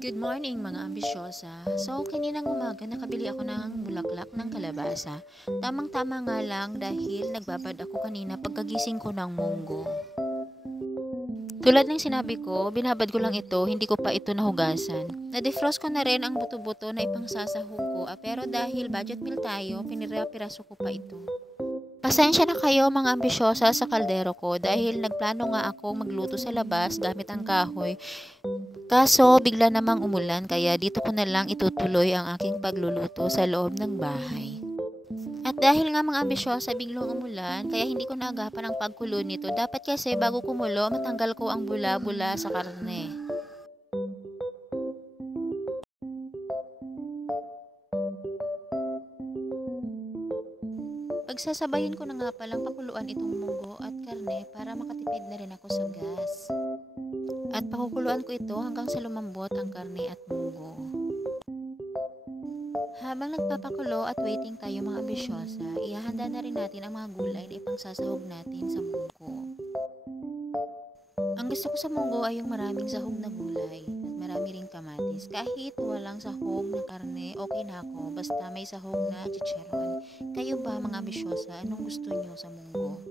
Good morning mga ambisyosa. So, kaninang umaga nakabili ako ng bulaklak ng kalabasa. Tamang-tama nga lang dahil nagbabad ako kanina pagkagising ko ng munggo. Tulad ng sinabi ko, binabad ko lang ito, hindi ko pa ito nahugasan. Na-defrost ko na rin ang buto-buto na ipangsasahog ko, pero dahil budget meal tayo, pinira-piraso ko pa ito. Pasensya na kayo mga ambisyosa sa kaldero ko dahil nagplano nga ako magluto sa labas gamit ang kahoy. Kaso bigla namang umulan kaya dito ko na lang itutuloy ang aking pagluluto sa loob ng bahay. At dahil nga mga ambisyosa biglang umulan kaya hindi ko naagapan ang pagkulo nito. Dapat kasi bago kumulo matanggal ko ang bula-bula sa karne. Pagsasabayin ko na nga palang pakuluan itong munggo at karne para makatipid na rin ako sa gas. At pakukuluan ko ito hanggang sa lumambot ang karne at munggo. Habang nagpapakulo at waiting tayo mga ambisyosa, ihahanda na rin natin ang mga gulay na ipangsasahog natin sa munggo. Ang gusto ko sa munggo ay yung maraming sahog na gulay at marami ring kamatis. Kahit walang sahog na karne, okay na ako basta may sahog na chicharon. Kayo ba mga ambisyosa, anong gusto nyo sa munggo?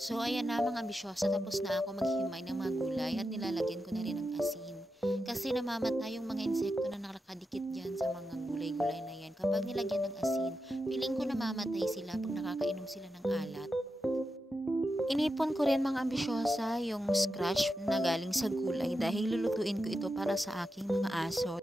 So, ayan na mga ambisyosa, tapos na ako maghimay ng mga gulay at nilalagyan ko na rin ng asin. Kasi namamatay yung mga insekto na nakakadikit dyan sa mga gulay-gulay na yan. Kapag nilagyan ng asin, feeling ko namamatay sila pag nakakainom sila ng alat. Inipon ko rin mga ambisyosa yung scratch na galing sa gulay dahil lulutuin ko ito para sa aking mga aso.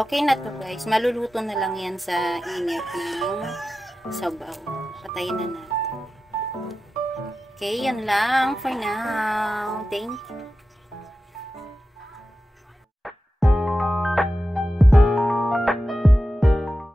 Okay na to guys. Maluluto na lang yan sa init ng sabaw. Patayin na natin. Okay, yan lang for now. Thank you.